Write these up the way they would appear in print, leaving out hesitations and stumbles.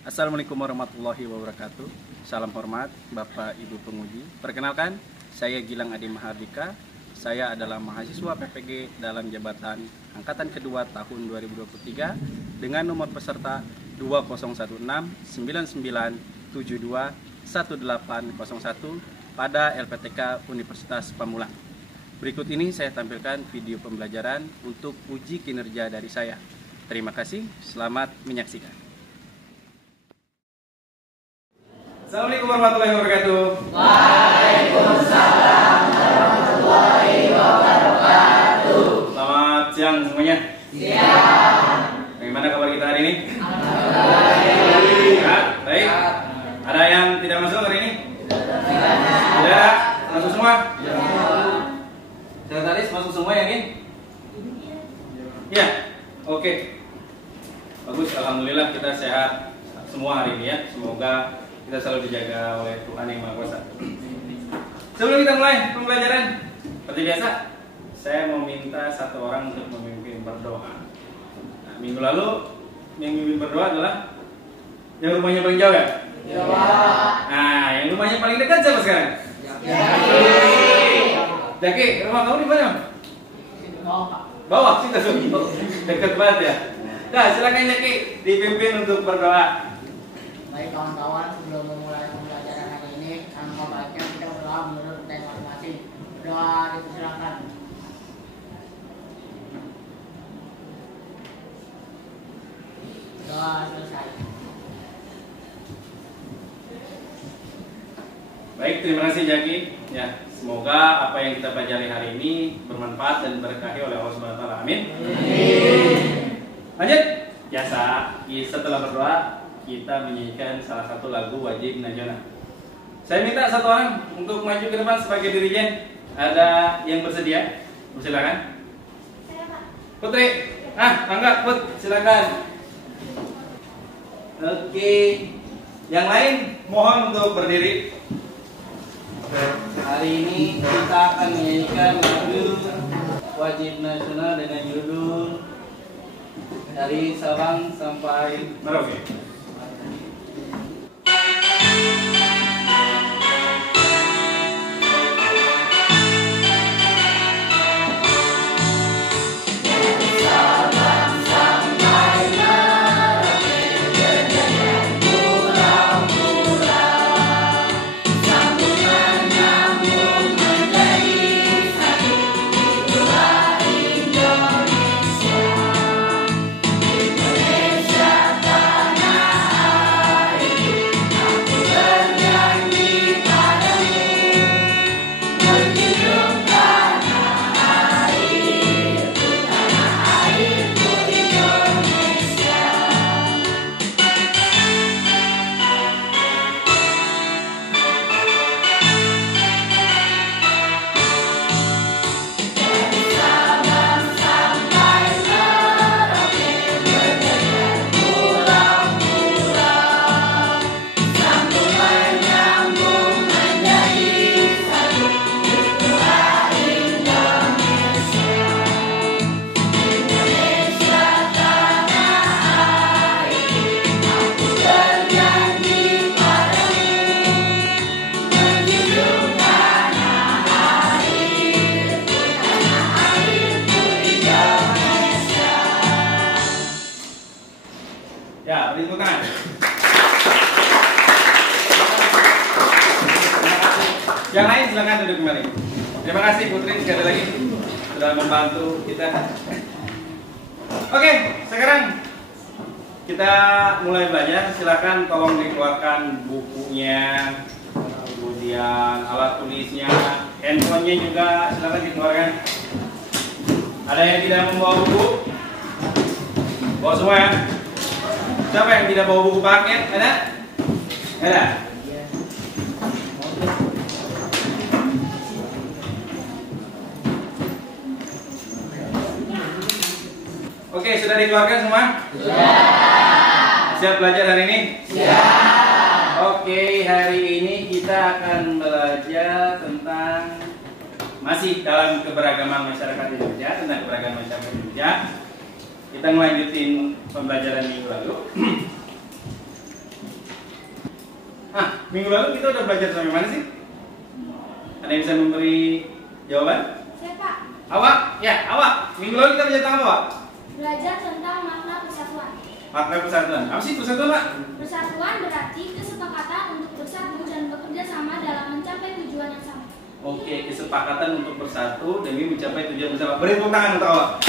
Assalamualaikum warahmatullahi wabarakatuh. Salam hormat Bapak Ibu penguji. Perkenalkan, saya Gilang Adi Mahardika. Saya adalah mahasiswa PPG dalam jabatan angkatan kedua tahun 2023 dengan nomor peserta 201699721801 pada LPTK Universitas Pamulang. Berikut ini saya tampilkan video pembelajaran untuk uji kinerja dari saya. Terima kasih, selamat menyaksikan. Assalamualaikum warahmatullahi wabarakatuh. Waalaikumsalam warahmatullahi wabarakatuh. Selamat siang semuanya. Siang. Bagaimana kabar kita hari ini? Alhamdulillah. Sehat? Baik. Ada yang tidak masuk hari ini? Tidak. Masuk semua? Sekretaris masuk semua, yakin? Ya. Oke. Bagus. Alhamdulillah kita sehat semua hari ini ya. Semoga kita selalu dijaga oleh Tuhan Yang Maha Kuasa. Sebelum kita mulai pembelajaran, seperti biasa, saya mau minta satu orang untuk memimpin berdoa. Nah, minggu lalu yang memimpin berdoa adalah yang rumahnya paling jauh ya? Ya. Nah, yang rumahnya paling dekat siapa sekarang? Jaki, rumah kamu di mana? Bawah, sini tuh. Dekat banget ya. Nah, silakan Jaki dipimpin untuk berdoa. Baik kawan-kawan, sebelum memulai pembelajaran hari ini, tanpa baca kita berdoa menurut tema masing-masing. Berdoa dipersilakan. Doa selesai. Baik, terima kasih Jaki. Ya, semoga apa yang kita pelajari hari ini bermanfaat dan berkahi oleh Allah Subhanahu wa taala. Amin. Lanjut. Biasa, setelah berdoa kita menyanyikan salah satu lagu wajib nasional. Saya minta satu orang untuk maju ke depan sebagai dirijen. Ada yang bersedia? Silakan. Putri, Angga, Put, silakan. Oke. Yang lain mohon untuk berdiri. Hari ini kita akan menyanyikan lagu wajib nasional dengan judul Dari Sabang sampai Merauke. Ya, beri tepuk tangan. Yang lain silakan duduk kembali. Terima kasih Putri sekali lagi sudah membantu kita. Oke, sekarang kita mulai belajar. Silakan tolong dikeluarkan bukunya, kemudian alat tulisnya, handphonenya juga silakan dikeluarkan. Ada yang tidak membawa buku? Bawa semua ya. Siapa yang tidak bawa buku paket? Ada? Ada? Oke, sudah dikeluarkan semua? Sudah. Siap belajar hari ini? Siap. Oke, hari ini kita akan belajar tentang masih dalam keberagaman masyarakat Indonesia, tentang keberagaman masyarakat Indonesia. Kita melanjutin pembelajaran minggu lalu. Minggu lalu kita udah belajar sampai mana sih? Ada yang bisa memberi jawaban? Saya Pak, Awak? Ya, awak. Minggu lalu kita belajar tentang apa, Pak? belajar tentang makna persatuan. Makna persatuan. Apa sih persatuan, Pak? Persatuan berarti kesepakatan untuk bersatu dan bekerja sama dalam mencapai tujuan yang sama. Oke, kesepakatan untuk bersatu demi mencapai tujuan bersama. Beri tepuk tangan untuk awak.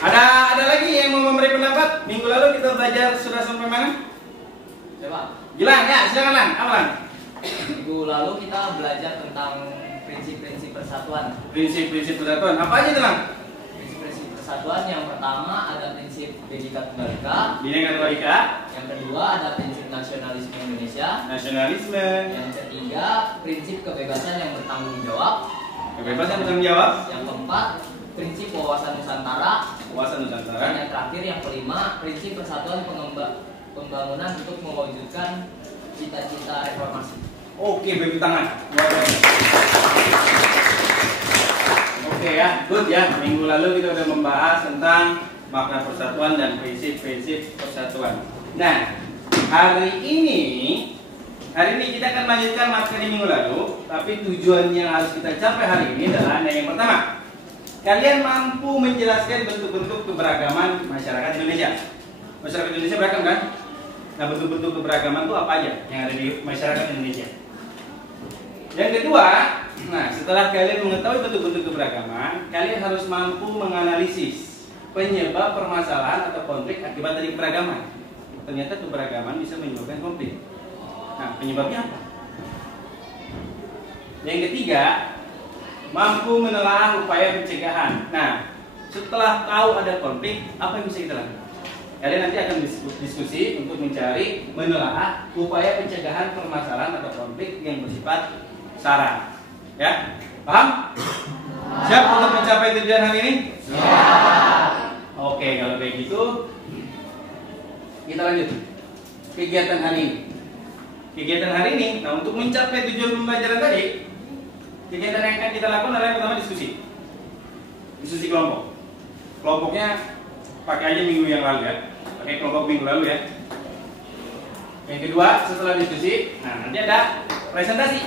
Ada lagi yang mau memberi pendapat? Minggu lalu kita belajar sudah sampai mana? Coba. Gilang, ya, silakan Lang. Apa Lang? Minggu lalu kita belajar tentang prinsip-prinsip persatuan. Prinsip-prinsip persatuan. Apa aja itu Lang? Prinsip-prinsip persatuan yang pertama ada prinsip Bhinneka Tunggal Ika. Bhinneka Tunggal Ika. Yang kedua ada prinsip nasionalisme Indonesia. Nasionalisme. Yang ketiga prinsip kebebasan yang bertanggung jawab. Kebebasan bertanggung jawab. Yang keempat prinsip wawasan Nusantara. Wawasan Dan Nusantara. yang terakhir yang kelima prinsip persatuan pembangunan untuk mewujudkan cita-cita reformasi. Oke, beri tangan. Oke ya, good ya. Minggu lalu kita sudah membahas tentang makna persatuan dan prinsip-prinsip persatuan. Nah, hari ini kita akan lanjutkan materi minggu lalu, tapi tujuan yang harus kita capai hari ini adalah yang pertama. Kalian mampu menjelaskan bentuk-bentuk keberagaman masyarakat Indonesia. Masyarakat Indonesia beragam kan? Nah, bentuk-bentuk keberagaman itu apa aja yang ada di masyarakat Indonesia? Yang kedua, nah setelah kalian mengetahui bentuk-bentuk keberagaman, kalian harus mampu menganalisis penyebab permasalahan atau konflik akibat dari keberagaman. Ternyata keberagaman bisa menyebabkan konflik. Nah, penyebabnya apa? Yang ketiga, mampu menelaah upaya pencegahan. Nah, setelah tahu ada konflik, apa yang bisa kita lakukan? Kalian nanti akan diskusi untuk mencari, menelaah upaya pencegahan permasalahan atau konflik yang bersifat SARA. Ya, paham? Siap untuk mencapai tujuan hari ini? Siap. Oke, kalau kayak gitu, kita lanjut kegiatan hari ini. Kegiatan hari ini, nah untuk mencapai tujuan pembelajaran tadi, kegiatan yang akan kita lakukan adalah yang pertama diskusi kelompok. Kelompoknya pakai aja minggu yang lalu ya, pakai kelompok minggu lalu ya. Yang kedua, setelah diskusi, nah nanti ada presentasi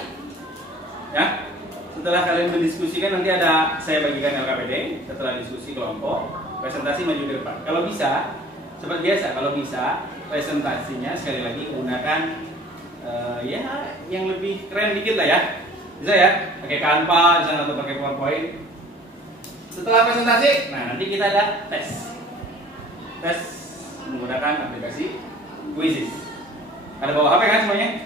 ya. Setelah kalian mendiskusikan, nanti ada saya bagikan LKPD. Setelah diskusi kelompok, presentasi maju ke depan. Kalau bisa, seperti biasa, kalau bisa presentasinya sekali lagi menggunakan ya yang lebih keren dikit lah ya. Bisa ya, pakai Canva misalnya atau pakai PowerPoint. Setelah presentasi, nah nanti kita ada tes menggunakan aplikasi Quizzes. Ada bawa HP kan semuanya?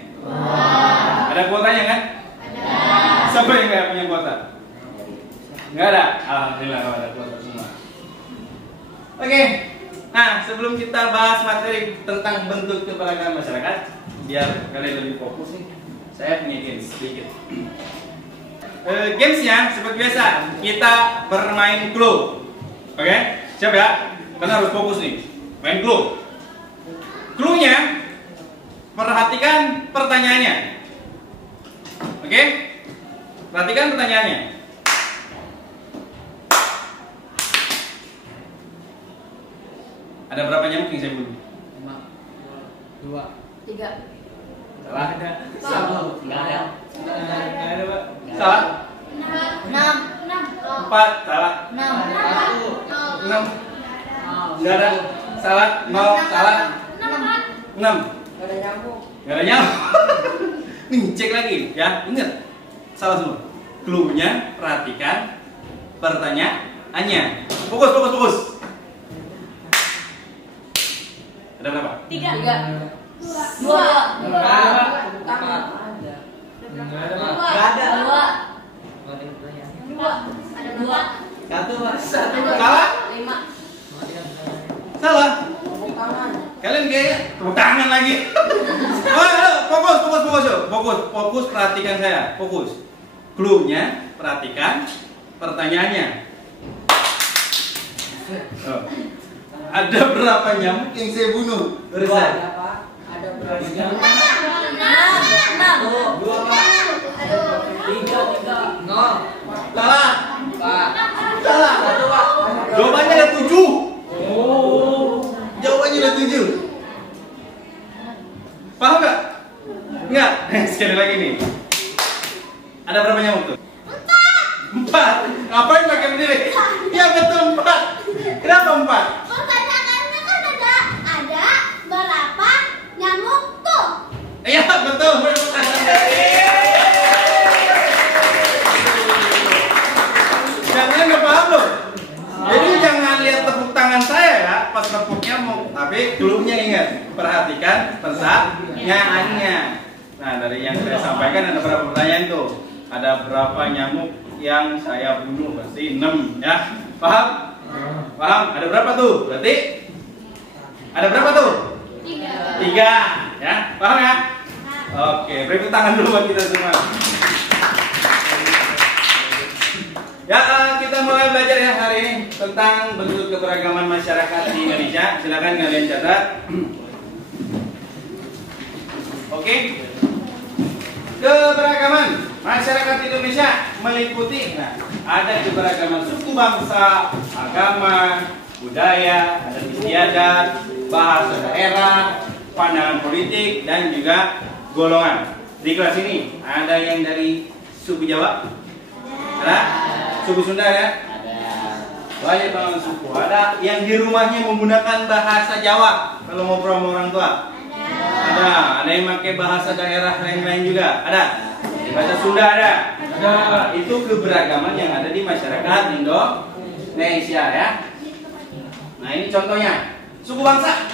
Ada kuotanya kan? Ada. Siapa yang nggak punya kuota? Nggak ada. Alhamdulillah kalau ada kuota semua. Oke. Nah, sebelum kita bahas materi tentang bentuk keberagaman masyarakat, biar kalian lebih fokus nih, saya punya games sedikit. Gamesnya seperti biasa, kita bermain clue. Oke, siap ya? Karena harus fokus nih, main clue. Clue-nya, perhatikan pertanyaannya. Oke, perhatikan pertanyaannya. Ada berapa nyamuk yang saya bunuh? 5, 2, 3. salah ada. 1, nggak ada. Nggak ada, Pak. Salah. 6. 4, salah. 6. Nggak ada. Salah. 0, salah. 6. Gak ada nyamuk. Nggak ada nyamuk. Nih, cek lagi ya. Ingat, salah semua. Clue-nya perhatikan pertanyaannya. Fokus. Ada berapa? 3. 2. Nggak ada, Pak. Nggak ada. Nggak ada. 2. Ada 2. 1, Pak. Salah. 5. Salah. Tepuk tangan. Kalian kayaknya tepuk tangan lagi. Fokus, perhatikan saya. Fokus. Clue-nya perhatikan pertanyaannya. Oh. Ada berapa nyamuk yang saya bunuh? Barusan. Ada Pak. Ada berapa? 6. 2, Pak. 3, 0. Salah. Pak. Salah. 1, Pak. Jawabannya ada 7. Jawabannya ada 7. sekali lagi nih. Ada berapa nyamuk tuh? 4. Ngapain pakai berdiri? Ya betul 4. Kenapa 4? Pertanyaannya kan ada berapa nyamuk tuh? Iya betul. Jangan nggak paham loh. Jadi jangan lihat tepuk tangan saya ya pas tepuknya mau, tapi cluenya ingat, perhatikan pertanyaannya. Nah dari yang saya sampaikan ada berapa pertanyaan tuh? Ada berapa nyamuk yang saya bunuh? Pasti 6 ya. Paham? Paham? Ada berapa tuh? Berarti ada berapa tuh? 3 ya. Paham ya? Oke, beri tepuk tangan dulu buat kita semua. Ya, kita mulai belajar ya hari ini tentang bentuk keberagaman masyarakat di Indonesia. Silakan kalian catat. Oke. Keberagaman masyarakat Indonesia meliputi, ada keberagaman suku bangsa, agama, budaya, adat istiadat, bahasa daerah, pandangan politik, dan juga golongan. Di kelas ini ada yang dari suku Jawa, ada suku Sunda ya, banyak banget suku. Ada yang di rumahnya menggunakan bahasa Jawa kalau ngobrol sama orang tua. Ada yang pakai bahasa daerah lain-lain juga. Ada. Di bahasa Sunda ada. Itu keberagaman yang ada di masyarakat Indonesia ya. Nah ini contohnya suku bangsa.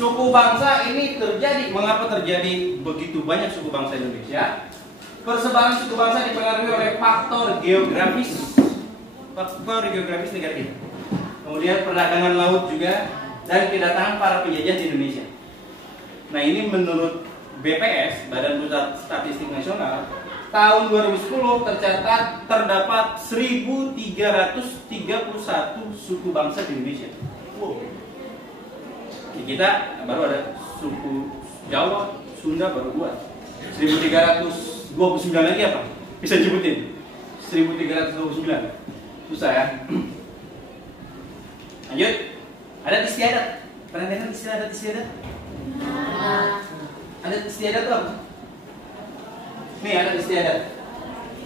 Suku bangsa ini terjadi. Mengapa terjadi begitu banyak suku bangsa Indonesia? Persebaran suku bangsa dipengaruhi oleh faktor geografis. Faktor geografis negara kita. Kemudian perdagangan laut juga dan kedatangan para penjajah di Indonesia. Nah ini menurut BPS, Badan Pusat Statistik Nasional, tahun 2010 terdapat 1.331 suku bangsa di Indonesia. Wow. Di kita baru ada suku Jawa, Sunda baru 2. 1.329 lagi apa? Bisa sebutin? 1.329. Susah ya. Lanjut. Adat istiadat. Pernah dengar istilah adat istiadat? Adat istiadat itu apa? Nih adat istiadat.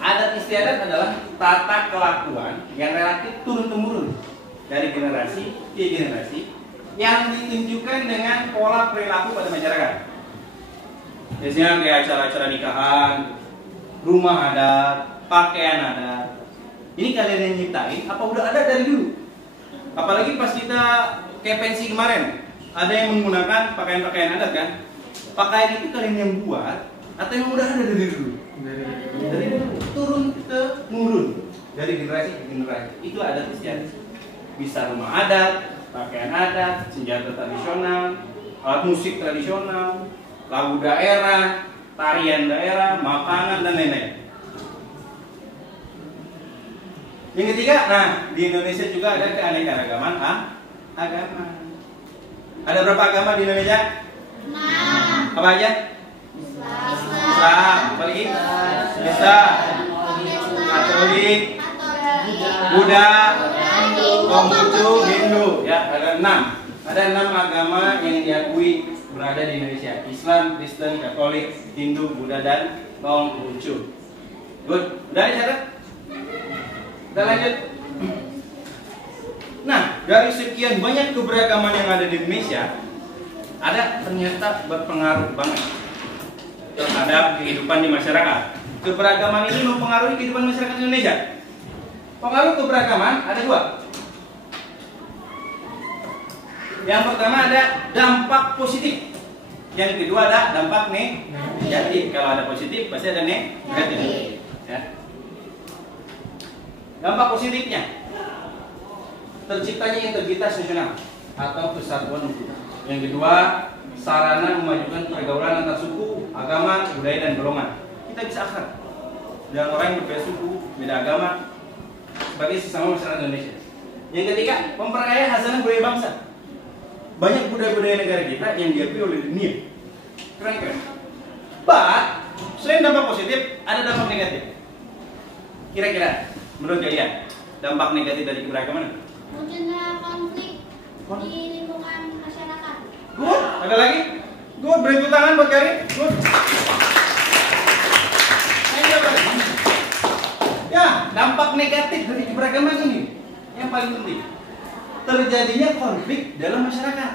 Adat istiadat adalah tata kelakuan yang relatif turun-temurun dari generasi ke generasi yang ditunjukkan dengan pola perilaku pada masyarakat. Biasanya kayak acara-acara nikahan, rumah adat, pakaian adat. Ini kalian yang nyiptain apa udah ada dari dulu? Apalagi pas kita kayak pensi kemarin, ada yang menggunakan pakaian-pakaian adat kan? Pakaian itu kalian yang buat atau yang udah ada dari dulu? Dari dulu, turun temurun dari generasi ke generasi. Itu adat istiadat. Bisa rumah adat, pakaian adat, senjata tradisional, alat musik tradisional, lagu daerah, tarian daerah, makanan dan lain-lain. Yang ketiga, nah di Indonesia juga ada keanekaragaman agama. Ada berapa agama di Indonesia? 6. Apa aja? Islam, apalagi? Islam, Katolik, Buddha, Konghucu, Hindu. Ya, ada 6. Ada 6 agama yang diakui berada di Indonesia. Islam, Kristen, Katolik, Hindu, Buddha, dan Konghucu. Good. Udah dicatat? Kita lanjut. Nah, dari sekian banyak keberagaman yang ada di Indonesia, ada ternyata berpengaruh banget terhadap kehidupan di masyarakat. Keberagaman ini mempengaruhi kehidupan masyarakat Indonesia. Pengaruh keberagaman ada 2. Yang pertama ada dampak positif. Yang kedua ada dampak negatif. Kalau ada positif pasti ada negatif. Ya. Dampak positifnya, terciptanya integritas nasional atau persatuan hukum. Yang kedua, sarana memajukan pergaulan antar suku, agama, budaya, dan golongan. Kita bisa akrab dengan orang yang berbeda suku, beda agama sebagai sesama masyarakat Indonesia. Yang ketiga, memperkaya hasanah budaya bangsa. Banyak budaya-budaya negara kita yang diakui oleh dunia. Keren-keren. But, selain dampak positif, ada dampak negatif. Kira-kira menurut kalian, dampak negatif dari keberagaman? Munculnya konflik di lingkungan masyarakat. Good. Ada lagi? Good. Beri tepuk tangan buat Karin. Good. dampak negatif dari keberagaman ini yang paling penting. Terjadinya konflik dalam masyarakat.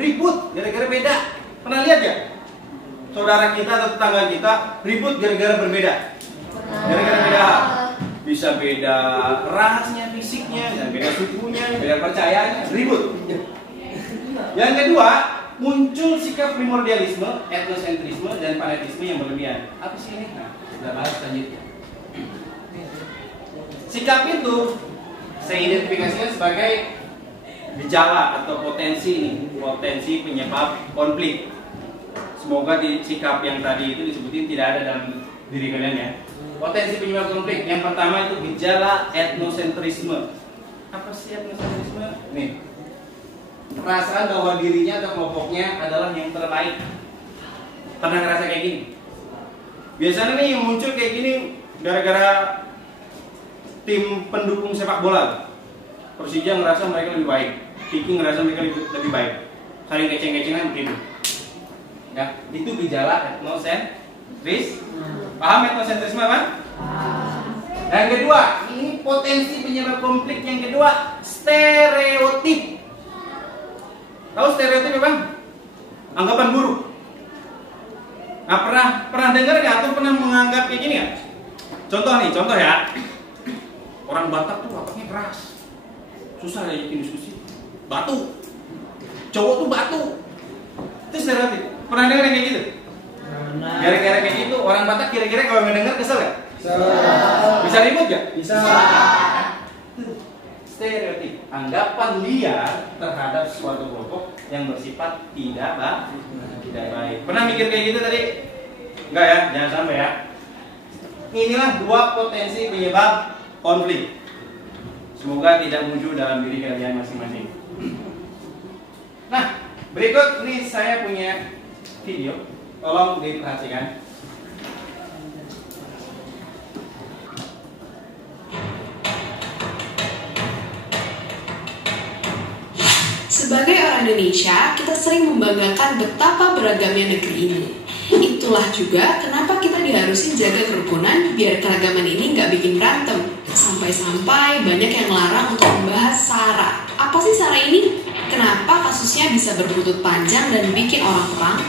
Ribut gara-gara beda. Pernah lihat ya? Saudara kita atau tetangga kita ribut gara-gara berbeda. Gara-gara beda. Bisa beda rasnya, fisiknya, dan beda sukunya, beda percayaannya, ribut. Yang kedua, muncul sikap primordialisme, etnosentrisme, dan fanatisme yang berlebihan. Apa sih ini? Nah, kita bahas selanjutnya. Sikap itu saya identifikasikan sebagai gejala atau potensi penyebab konflik. Semoga di sikap yang tadi itu disebutin tidak ada dalam diri kalian ya. Potensi penyebab konflik. Yang pertama itu gejala etnosentrisme. Apa sih etnosentrisme? Nih, perasaan bahwa dirinya atau kelompoknya adalah yang terbaik. Pernah ngerasa kayak gini? Biasanya nih yang muncul kayak gini gara-gara tim pendukung sepak bola. Persija ngerasa mereka lebih baik, Viking ngerasa mereka lebih baik. Saling keceng-kecengan begitu. Ya, itu gejala etnosentris. Paham etnosentrisme kan? Yang kedua, ini potensi penyebab konflik yang kedua, stereotip. Tahu stereotip apa? Anggapan buruk. Nah, pernah dengar nggak atau pernah menganggap kayak gini nggak? Contoh ya. Orang Batak tuh wataknya keras, susah diajakin diskusi. Batu, cowok tuh batu. Itu stereotip. Pernah dengar yang kayak gitu? Gara-gara kayak gitu, orang Batak kira-kira kalau mendengar kesel ya? Bisa ribut gak? Bisa. Stereotip, anggapan liar terhadap suatu kelompok yang bersifat tidak baik. Pernah mikir kayak gitu tadi? Enggak ya, jangan sampai ya. Inilah dua potensi penyebab konflik. Semoga tidak muncul dalam diri kalian masing-masing. Nah, berikut nih saya punya video. Tolong diperhatikan. Sebagai orang Indonesia, kita sering membanggakan betapa beragamnya negeri ini. Itulah juga kenapa kita diharusin jaga kerukunan biar keragaman ini nggak bikin berantem. Sampai-sampai banyak yang larang untuk membahas SARA. Apa sih SARA ini? Kenapa kasusnya bisa berbuntut panjang dan bikin orang perang?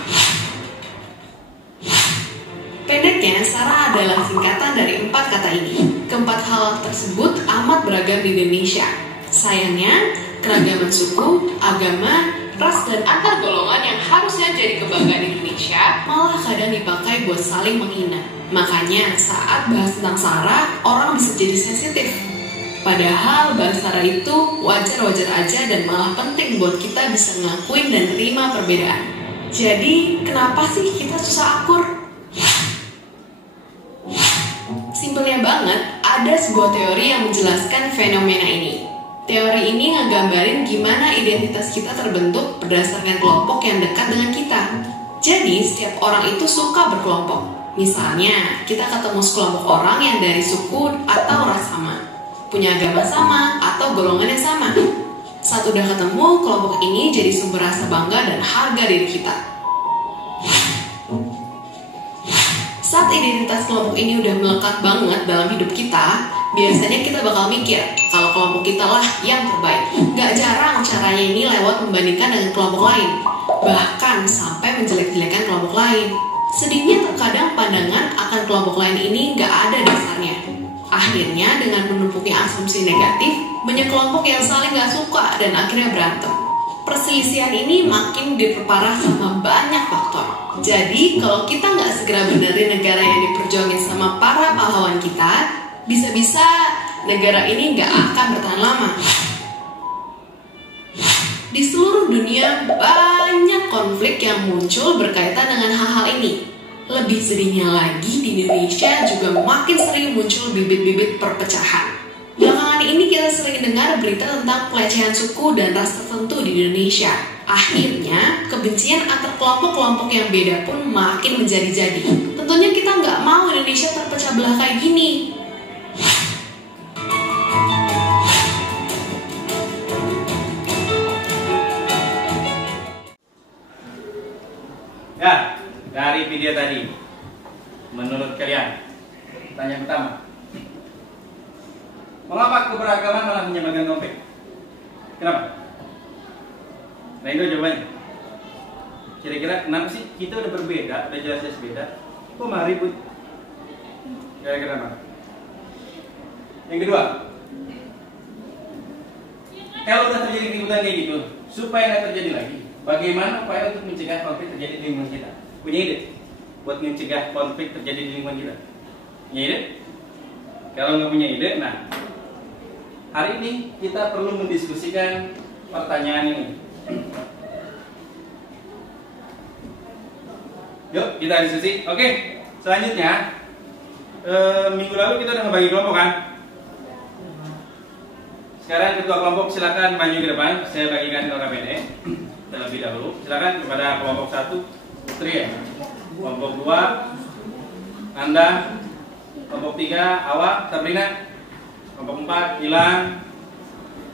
Pendeknya, SARA adalah singkatan dari 4 kata ini. Keempat hal tersebut amat beragam di Indonesia. Sayangnya, keragaman suku, agama, ras, dan antar golongan yang harusnya jadi kebanggaan Indonesia malah kadang dipakai buat saling menghina. Makanya saat bahas tentang SARA, orang bisa jadi sensitif. Padahal bahas SARA itu wajar-wajar aja dan malah penting buat kita bisa ngakuin dan terima perbedaan. Jadi, kenapa sih kita susah akur? Simpelnya banget, ada sebuah teori yang menjelaskan fenomena ini. Teori ini ngegambarin gimana identitas kita terbentuk berdasarkan kelompok yang dekat dengan kita. Jadi, setiap orang itu suka berkelompok. Misalnya, kita ketemu sekelompok orang yang dari suku atau ras sama, punya agama sama, atau golongan yang sama. Saat udah ketemu, kelompok ini jadi sumber rasa bangga dan harga diri kita. Saat identitas kelompok ini udah melekat banget dalam hidup kita, biasanya kita bakal mikir kalau kelompok kita lah yang terbaik. Gak jarang caranya ini lewat membandingkan dengan kelompok lain, bahkan sampai menjelek-jelekan kelompok lain. Sedihnya terkadang pandangan akan kelompok lain ini gak ada dasarnya. Akhirnya dengan menumpuki asumsi negatif, banyak kelompok yang saling gak suka dan akhirnya berantem. Perselisihan ini makin diperparah sama banyak faktor. Jadi kalau kita nggak segera benerin negara yang diperjuangin sama para pahlawan kita, bisa-bisa negara ini nggak akan bertahan lama. Di seluruh dunia banyak konflik yang muncul berkaitan dengan hal-hal ini. Lebih sedihnya lagi di Indonesia juga makin sering muncul bibit-bibit perpecahan. Belakangan ini kita sering dengar berita tentang pelecehan suku dan ras tertentu di Indonesia. Akhirnya, kebencian antar kelompok-kelompok yang beda pun makin menjadi-jadi. Tentunya kita nggak mau Indonesia terpecah belah kayak gini. Ya, dari video tadi, menurut kalian, tanya pertama, Mengapa keberagaman malah menyamakan konflik? Kenapa? Nah itu jawabannya. Kira-kira kenapa sih kita udah berbeda, udah jelas-jelas beda, kok malah ribut? Kira-kira apa? Yang kedua, kalau udah terjadi keributan kayak gitu, supaya nggak terjadi lagi, bagaimana upaya untuk mencegah konflik terjadi di lingkungan kita? Punya ide? Buat mencegah konflik terjadi di lingkungan kita? Punya ide? Kalau nggak punya ide, nah hari ini kita perlu mendiskusikan pertanyaan ini. Yuk kita diskusi. Oke, selanjutnya minggu lalu kita udah ngebagi kelompok kan? Sekarang ketua kelompok silakan maju ke depan. Saya bagikan LKPD terlebih dahulu. Silakan kepada kelompok 1 Putri ya. Kelompok 2 Anda. Kelompok 3 Awak, Sabrina. Kelompok 4 Ilang,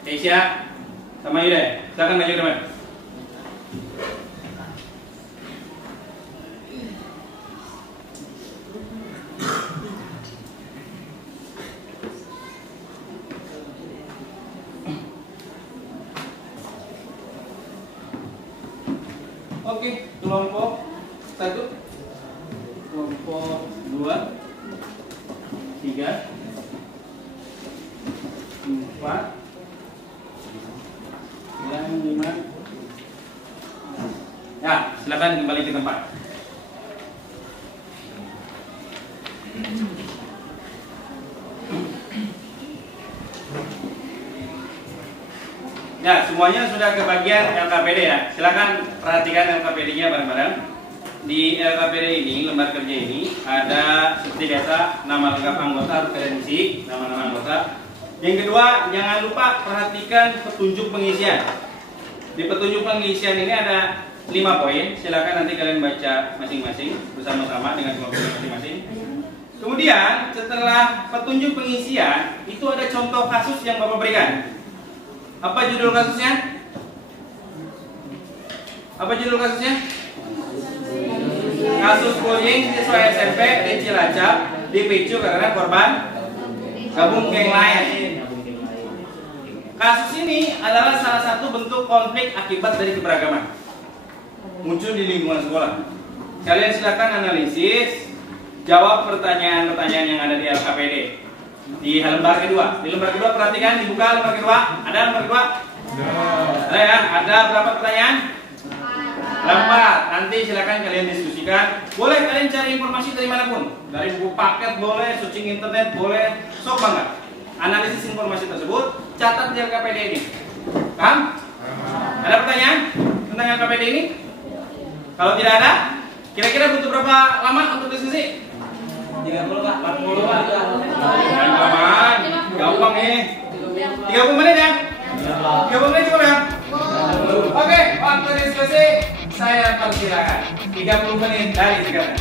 Keisha, sama Yuda. Silakan maju ke depan. Oke, kelompok 1, kelompok 2, 3, 4, 5. Ya, silakan kembali ke tempat. Ya, semuanya sudah kebagian LKPD ya. Silakan perhatikan LKPD-nya bareng-bareng. Di LKPD ini, lembar kerja ini ada seperti biasa nama lengkap anggota harus kalian isi, nama-nama anggota. Yang kedua, jangan lupa perhatikan petunjuk pengisian. Di petunjuk pengisian ini ada 5 poin. Silakan nanti kalian baca masing-masing bersama-sama dengan kelompok masing-masing. Kemudian setelah petunjuk pengisian itu ada contoh kasus yang Bapak berikan. Apa judul kasusnya? Apa judul kasusnya? Kasus bullying siswa SMP di Cilacap dipicu karena korban gabung geng lain. Kasus ini adalah salah satu bentuk konflik akibat dari keberagaman muncul di lingkungan sekolah. Kalian silakan analisis, jawab pertanyaan-pertanyaan yang ada di LKPD. Di lembar kedua. Di lembar kedua perhatikan, dibuka lembar kedua. Ada lembar kedua? Ada ya? Ada berapa pertanyaan? 4. Nanti silakan kalian diskusikan. Boleh kalian cari informasi dari manapun. Dari buku paket boleh, searching internet boleh. Sok banget. Analisis informasi tersebut, catat di LKPD ini. Paham? Ada pertanyaan tentang LKPD ini? Kalau tidak ada, kira-kira butuh berapa lama untuk diskusi? 30 Pak. 40 Pak. Jangan kelamaan, gampang nih. 30 menit ya? 30 menit cukup ya? Oke, waktu diskusi saya persilakan. 30 menit dari sekarang.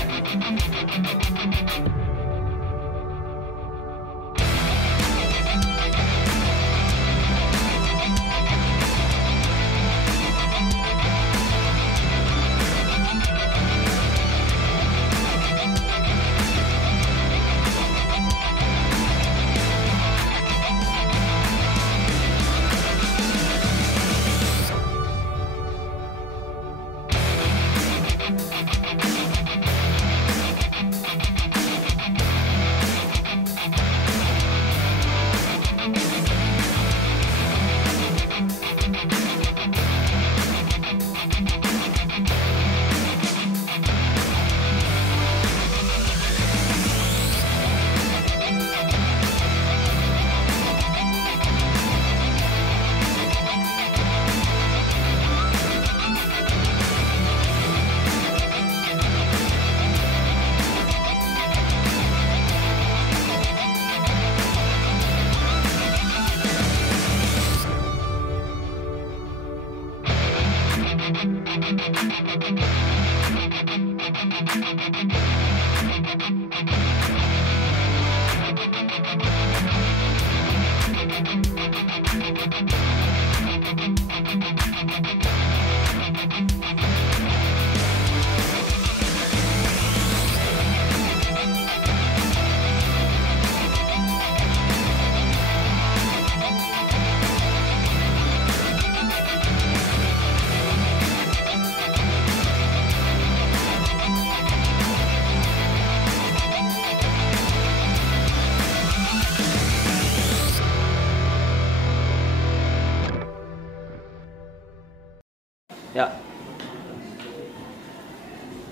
Ya.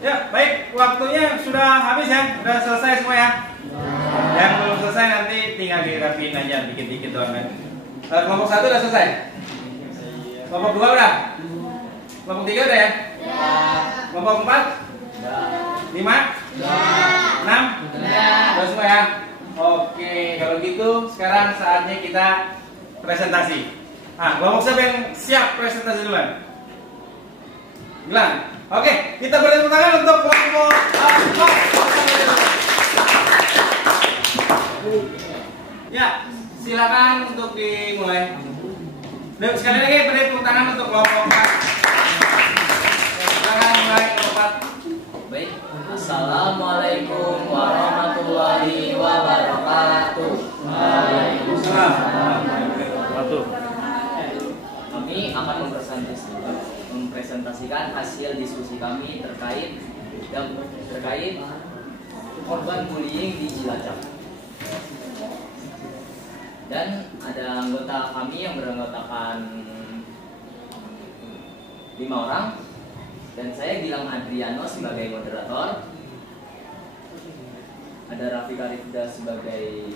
Ya, baik. Waktunya sudah habis ya. Sudah selesai semua ya. Yang belum selesai nanti tinggal dirapiin aja dikit-dikit doang kan. Kelompok 1 udah selesai? Kelompok 2 udah? Kelompok 3 udah ya? Kelompok 4? 5? 6? Udah semua ya? Oke, kalau gitu sekarang saatnya kita presentasi. Nah, kelompok siapa yang siap presentasi duluan? Gila. Oke, kita beri tepuk tangan untuk kelompok ya, silakan untuk dimulai. Sekali lagi beri tepuk tangan untuk kelompok 4. Silakan mulai kelompok 4. Baik, Assalamualaikum warahmatullahi wabarakatuh. Waalaikumsalam. Kami akan mempresentasikan hasil diskusi kami terkait korban bullying di Cilacap. Dan ada anggota kami yang beranggotakan 5 orang. Dan saya Gilang Adriano sebagai moderator. Ada Rafika Rifda sebagai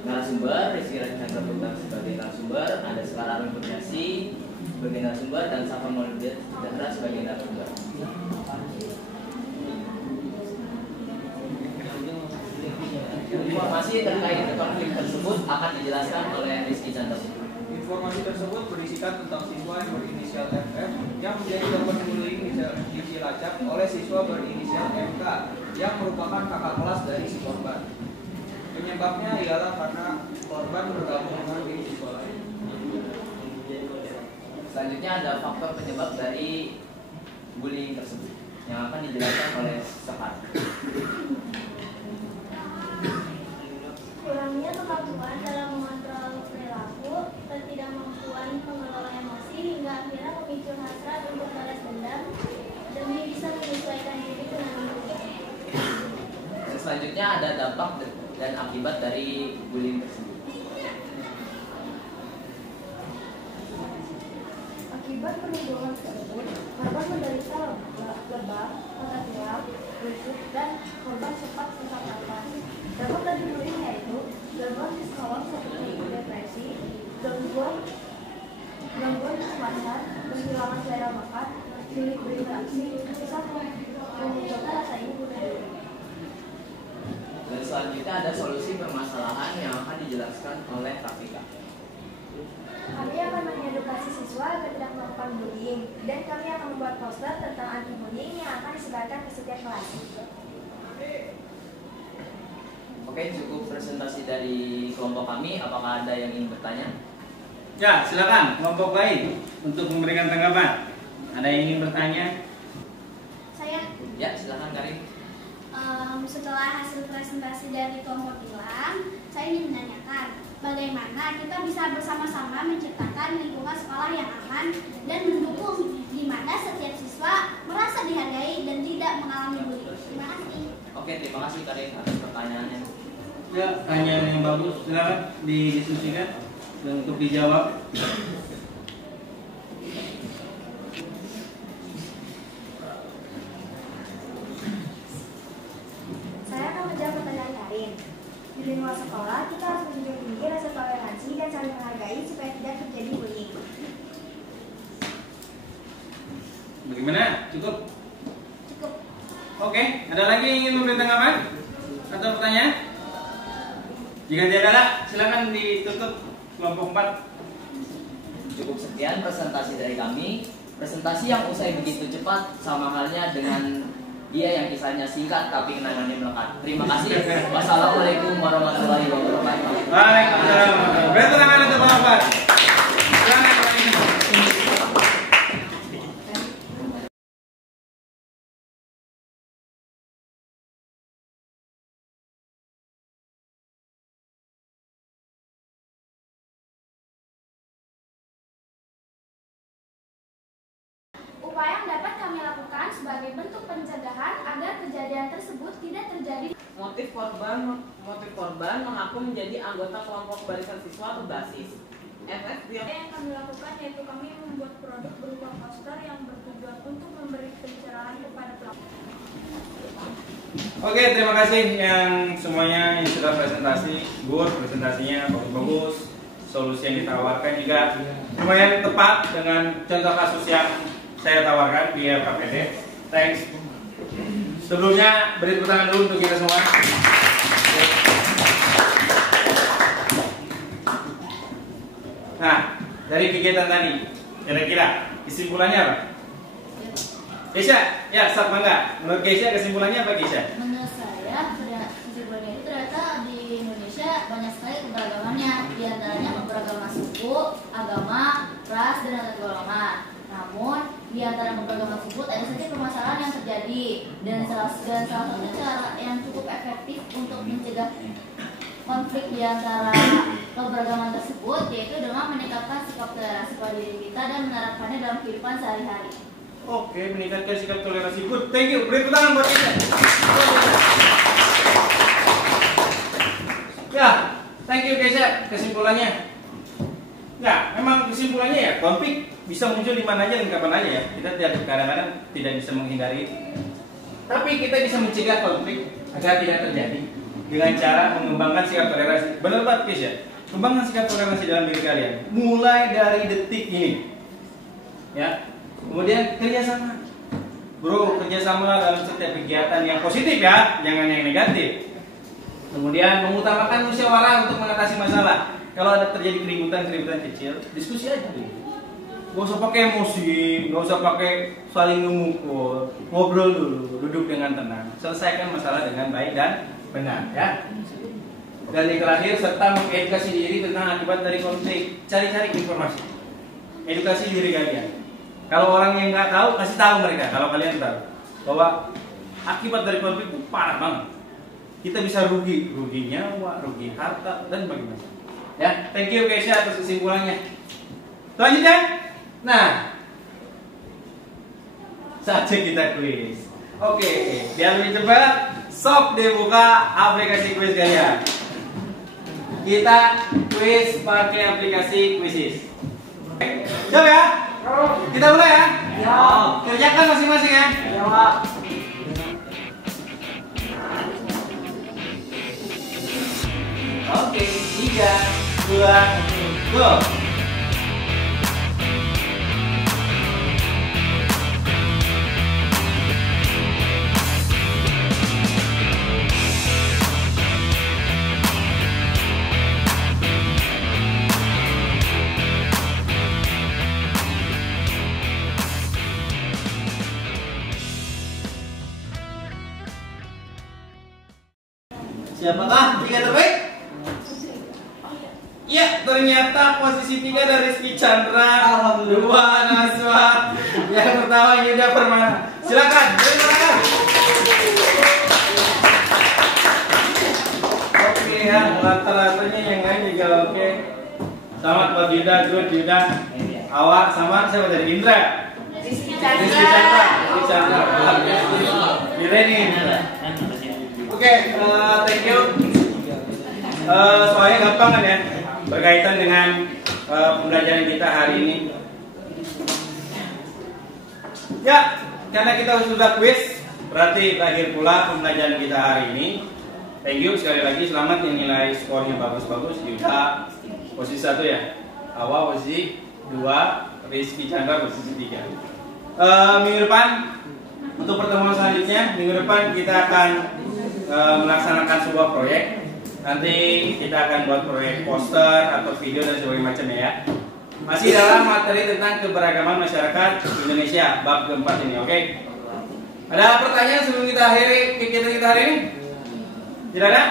narasumber, Rizky Chandra Putra sebagai narasumber, ada Sekar Arun Kurniasi sebagai narasumber, dan Safa Maulid Dahra sebagai narasumber. Informasi terkait konflik tersebut akan dijelaskan oleh Rizky Chandra. Informasi tersebut berisikan tentang siswa yang berinisial FF yang menjadi korban bullying di Cilacap oleh siswa berinisial MK yang merupakan kakak kelas dari si korban. Penyebabnya ialah karena korban bergabung dengan geng siswa lain. Selanjutnya ada faktor penyebab dari bullying tersebut yang akan dijelaskan oleh Sekar. Kurangnya kemampuan dalam mengontrol perilaku, ketidakmampuan mengelola emosi, hingga akhirnya memicu hasrat untuk balas dendam demi bisa menyesuaikan diri dengan lingkungan. Selanjutnya ada dampak dan akibat dari bullying tersebut. Akibat perundungan tersebut, korban menderita lebam, patah tulang, rusuk, dan korban sempat sesak nafas. Dampak dari bullying yaitu gangguan psikolog seperti depresi, gangguan kecemasan, kehilangan selera makan, sulit berinteraksi, susah memunculkan rasa ingin. Dan selanjutnya ada solusi permasalahan yang akan dijelaskan oleh Rafika. Kami akan mengedukasi siswa agar tidak melakukan bullying, dan kami akan membuat poster tentang anti-bullying yang akan disebarkan ke setiap kelas. Oke, cukup presentasi dari kelompok kami. Apakah ada yang ingin bertanya? Ya, silakan kelompok lain untuk memberikan tanggapan. Ada yang ingin bertanya? Saya Ya, silakan Karim. setelah hasil presentasi dari kelompok Gilang, saya ingin menanyakan bagaimana kita bisa bersama-sama menciptakan lingkungan sekolah yang aman dan mendukung di mana setiap siswa merasa dihargai dan tidak mengalami bullying. Terima kasih. Oke, terima kasih Karim atas pertanyaannya. Ya, pertanyaan yang bagus. Silakan didiskusikan dan untuk dijawab. Saya akan menjawab pertanyaan Karin. Di lingkungan sekolah, kita harus menjunjung tinggi rasa toleransi dan saling menghargai supaya tidak terjadi bullying. Bagaimana? Cukup? Cukup. Oke, ada lagi yang ingin memberi tanggapan atau pertanyaan? Jika tidak ada, silakan ditutup kelompok 4. Cukup sekian presentasi dari kami. Presentasi yang usai begitu cepat sama halnya dengan dia yang kisahnya singkat tapi kenangannya melekat. Terima kasih. Wassalamualaikum warahmatullahi wabarakatuh. Waalaikumsalam. Beri tangan untuk kelompok 4. Silakan. Upaya yang dapat kami lakukan sebagai bentuk pencegahan agar kejadian tersebut tidak terjadi. Motif korban mengaku menjadi anggota kelompok barisan siswa berbasis Yang kami lakukan yaitu kami membuat produk berupa poster yang bertujuan untuk memberi pencerahan kepada pelaku. Oke, terima kasih yang semuanya yang sudah presentasi. Good, presentasinya bagus-bagus. Solusi yang ditawarkan juga lumayan tepat dengan contoh kasus yang saya tawarkan di LKPD. Thanks. Sebelumnya beri tepuk tangan dulu untuk kita semua. Nah, dari kegiatan tadi, kira-kira kesimpulannya apa? Keisha, ya, start mangga. Menurut Keisha kesimpulannya apa, Keisha? Menurut saya, kesimpulannya itu ternyata di Indonesia banyak sekali keberagamannya. Di antaranya keberagaman suku, agama, ras, dan antar golongan. Namun, di antara keberagaman tersebut ada saja permasalahan yang terjadi. Dan salah satu cara yang cukup efektif untuk mencegah konflik di antara keberagaman tersebut yaitu dengan meningkatkan sikap toleransi pada diri kita dan menerapkannya dalam kehidupan sehari-hari. Oke, meningkatkan sikap toleransi. Good, thank you. Beri tepuk tangan buat kita. Ya, thank you Keisha. Kesimpulannya, ya, memang kesimpulannya ya konflik bisa muncul di mana aja dan kapan aja ya. Kita kadang-kadang tidak bisa menghindari, tapi kita bisa mencegah konflik agar tidak terjadi dengan cara mengembangkan sikap toleransi. Benar banget Keisha. Kembangkan sikap toleransi dalam diri kalian. Mulai dari detik ini, ya. Kemudian kerjasama, bro, kerjasama dalam setiap kegiatan yang positif ya, jangan yang negatif. Kemudian mengutamakan musyawarah untuk mengatasi masalah. Kalau ada terjadi keributan kecil, diskusi aja. Gak usah pakai emosi, gak usah pakai saling memukul, ngobrol dulu, duduk dengan tenang, selesaikan masalah dengan baik dan benar ya. Dan yang terakhir, serta mengedukasi diri tentang akibat dari konflik. Cari-cari informasi, edukasi diri kalian. Kalau orang yang nggak tahu, kasih tahu mereka. Kalau kalian tahu bahwa akibat dari konflik itu parah banget, kita bisa rugi nyawa, rugi harta dan bagaimana. Ya, thank you Keisha atas kesimpulannya. Selanjutnya, nah, saatnya kita kuis. Oke, biar lebih cepat, sok dibuka aplikasi kuis kalian. Kita kuis pakai aplikasi Quizizz. Siap ya? Kita mulai ya? Ya. Kerjakan masing-masing ya? Ya, Pak. Oke, 3, 2, go. Siapakah 3 terbaik? Ya, ternyata posisi 3 dari Rizky Chandra, 2 Naswa, yang pertama Yuda Permana. Silakan, silakan. Oke ya, rata-ratanya yang lain juga oke. Selamat buat Yuda, good Yuda. Awak sama siapa dari Indra? Rizky Chandra. Direni. Oke, thank you. Soalnya gampang kan ya, berkaitan dengan pembelajaran kita hari ini. Ya, karena kita sudah quiz, berarti berakhir pula pembelajaran kita hari ini. Thank you sekali lagi, selamat yang nilai skornya bagus-bagus. Yuda posisi 1 ya, Hawa posisi 2, Rizky Chandra posisi 3. Minggu depan untuk pertemuan selanjutnya, minggu depan kita akan melaksanakan sebuah proyek. Nanti kita akan buat proyek poster atau video dan sebagainya macamnya ya. Masih dalam materi tentang keberagaman masyarakat Indonesia bab keempat ini, oke? Ada pertanyaan sebelum kita akhiri kegiatan kita hari ini? Tidak ada?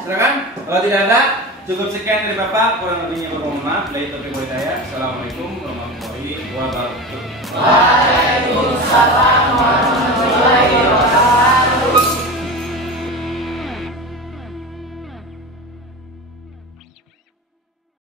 Silakan. Kalau tidak ada, cukup sekian dari Bapak. Kurang lebihnya mohon maaf. Dari topik saya. Assalamualaikum warahmatullahi wabarakatuh. Waalaikumsalam.